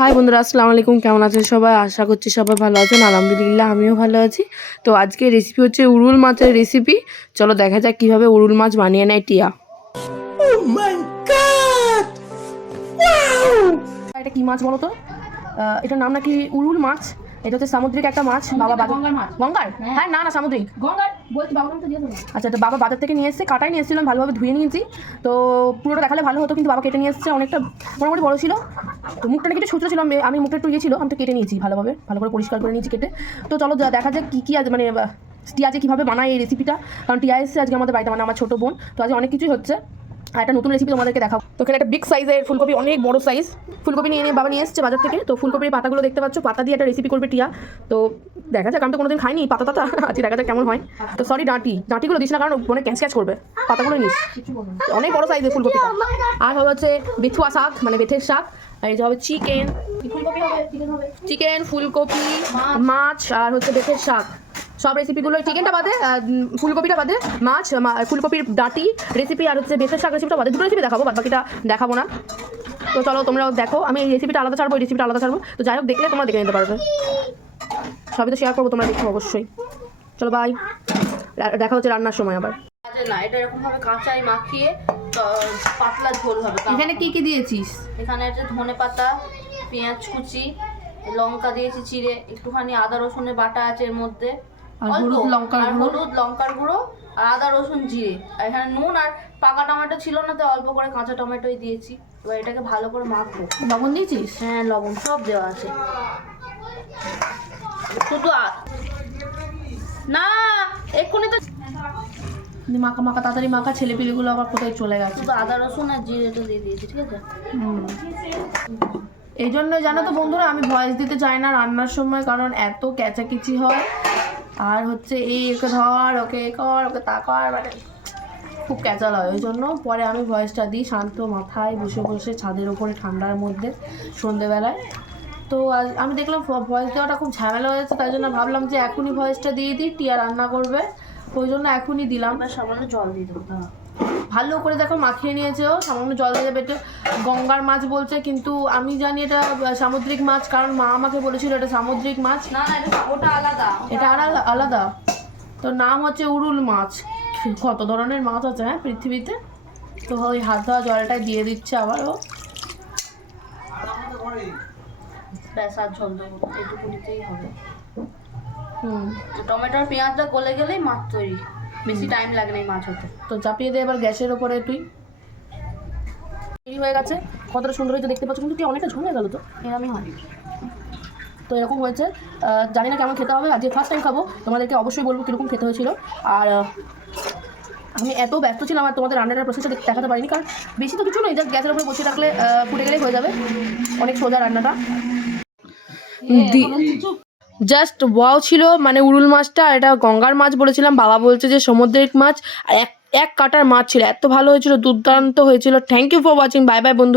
High বন্ধুরা আসসালামু আলাইকুম। কেমন আছেন সবাই? আশা করছি সবাই ভালো আছেন। আলহামদুলিল্লাহ আমিও ভালো আছি। তো আজকে রেসিপি হচ্ছে উরুল মাছের রেসিপি চলো দেখা যাক কীভাবে উরুল মাছ বানিয়ে নেয় টিয়া। এটা কি মাছ বলো তো? এটার নাম নাকি উরুল মাছ? এটা হচ্ছে সামুদ্রিক একটা মাছ বাবা বাজার গঙ্গার হ্যাঁ। না না সামুদ্রিক। গঙ্গার আচ্ছা তো বাবা বাজার থেকে নিয়ে এসেছে কাটাই নিয়ে এসেছিলাম ভালোভাবে ধুয়ে নিয়েছি। তো পুরোটা দেখালে ভালো হতো কিন্তু বাবা কেটে নিয়ে এসেছে অনেকটা মোটামুটি বড় ছিল। তো মুখটা নাকি ছোটো ছিল আমি- মুখটা একটু ইয়ে ছিল আমি তো কেটে নিয়েছি ভালোভাবে ভালো করে পরিষ্কার করে নিয়েছি কেটে। তো চলো দেখা যাক কী কী আজ মানে আহ, টিয়া যে কীভাবে বানায় এই রেসিপিটা কারণ টিয়া এসেছে আজকে আমাদের বাড়িতে মানে আমার ছোটো বোন। তো আজকে অনেক কিছুই হচ্ছে। আর একটা নতুন রেসিপি তোমাদেরকে দেখাবো। তো এখানে একটা বিগ সাইজের ফুলকপি অনেক বড় সাইজ ফুলকপি নিয়ে নিয়ে বাবা নিয়ে এসেছে বাজার থেকে। তো ফুলকপির পাতাগুলো দেখতে পাচ্ছ পাতা দিয়ে একটা রেসিপি করবে টিয়া। তো দেখা যাক আমি তো কোনোদিন খাইনি পাতা পাতা আজকে দেখা যাক কেমন হয়। তো সরি ডাঁটি। ডাঁটিগুলো দিস না কারণ অনেক ক্যাচ ক্যাচ করবে। পাতাগুলো নিস। অনেক বড় সাইজের ফুলকপিটা। আর হবে হচ্ছে বেথুয়া শাক মানে বেথের শাক। আর এই যে হবে চিকেন ফুলকপি চিকেন হবে। চিকেন ফুলকপি মাছ আর হচ্ছে বেথের শাক। সব রেসিপিগুলো চিকেনটা বাদে ফুলকপিটা বাদে মাছ ফুলকপির ডাঁটি রেসিপি আর হচ্ছে বেথের শাক রেসিপিটা বাদে দুটো রেসিপি দেখাবো বাদ বাকিটা দেখাবো না। তো চলো তোমরাও দেখো আমি এই রেসিপিটা আলাদা ছাড়বো এই রেসিপিটা আলাদা ছাড়বো। তো যাই হোক দেখলে তোমরা দেখে নিতে পারবে। সবই তো শেয়ার করব তোমরা দেখো অবশ্যই। চলো বাই দেখা হচ্ছে রান্নার সময় আবার। না এটা এরকম ভাবে কাঁচাই মাখিয়ে পাতলা ঝোল হবে এখানে কি কি দিয়েছিস? এখানে আছে ধনে পাতা পেঁয়াজ কুচি লঙ্কা দিয়েছি চিড়ে একটুখানি আদা রসুনের বাটা আছে এর মধ্যে। আর অল্প। হলুদ, লঙ্কার গুঁড়ো? হলুদ লঙ্কার গুঁড়ো আর আদা রসুন জিরে। আর এখানে নুন আর পাকা টমেটো ছিল না তো অল্প করে কাঁচা টমেটোই দিয়েছি। এবার এটাকে ভালো করে মাখবো। লবণ দিয়েছিস? হ্যাঁ লবণ সব দেওয়া আছে। শুধু না এক্ষুনি তো মাখা মাখা তাড়াতাড়ি মাখা ছেলে পিলেগুলো আবার কোথায় চলে গেছে? শুধু আদা রসুন আর জিরেটা দিয়ে দিয়েছি ঠিক আছে? এই জন্য জানো তো বন্ধুরা আমি ভয়েস দিতে চাই না রান্নার সময় কারণ এত ক্যাচাকিচি হয়। আর হচ্ছে এই একে ধর, ওকে এ কর, ওকে তা কর মানে খুব ক্যাচাল হয়। ওই জন্য পরে আমি ভয়েসটা দিই শান্ত মাথায় বসে বসে ছাদের ওপরে ঠান্ডার মধ্যে সন্ধেবেলায়। তো আজ আমি দেখলাম ভয়েস দেওয়াটা খুব ঝামেলা হয়েছে তাই জন্য ভাবলাম যে এখনই ভয়েসটা দিয়ে দিই, টিয়া রান্না করবে। ওই জন্য এখনই দিলাম। সামান্য জল দিয়ে দেবো। ভালো করে দেখো মাখিয়ে নিয়েছে ও সামান্য জল দিয়ে এটা গঙ্গার মাছ বলছে কিন্তু আমি জানি এটা সামুদ্রিক মাছ কারণ মা আমাকে বলেছিল এটা সামুদ্রিক মাছ। না না এটা ওটা আলাদা। এটা আলাদা আলাদা। তো নাম হচ্ছে উরুল মাছ। কত ধরনের মাছ আছে হ্যাঁ পৃথিবীতে? তো ওই হাত ধোয়া জলটা দিয়ে দিচ্ছে আবার ও। হুম। টমেটোর পেঁয়াজটা গলে গেলেই মাছ তৈরি। বেশি টাইম লাগে না এই মাছ হতে। তো চাপিয়ে দে এবার গ্যাসের ওপরে তুই। তৈরি হয়ে গেছে কতটা সুন্দর হয়েছে দেখতে পাচ্ছ কিন্তু কি অনেকটা ঝুল গেল তো? এরমই হয়। তো এরকম হয়েছে। জানি না কেমন খেতে হবে আজকে ফার্স্ট টাইম খাব তোমাদেরকে অবশ্যই বলব কীরকম খেতে হয়েছিল। আর আমি এত ব্যস্ত ছিলাম আর তোমাদের রান্নাটার প্রসেসটা দেখ- দেখাতে পারিনি কারণ বেশি তো কিছু নয় জাস্ট গ্যাসের উপরে বসে রাখলে ফুটে গেলেই হয়ে যাবে। অনেক সোজা রান্নাটা। জাস্ট ওয়াও ছিল মানে উরুল মাছটা এটা গঙ্গার মাছ বলেছিলাম। বাবা বলছে যে সমুদ্রিক মাছ, আর এক এক কাটার মাছ ছিল। এত ভালো হয়েছিল, দুর্দান্ত হয়েছিল। Thank you for watching bye bye বন্ধু।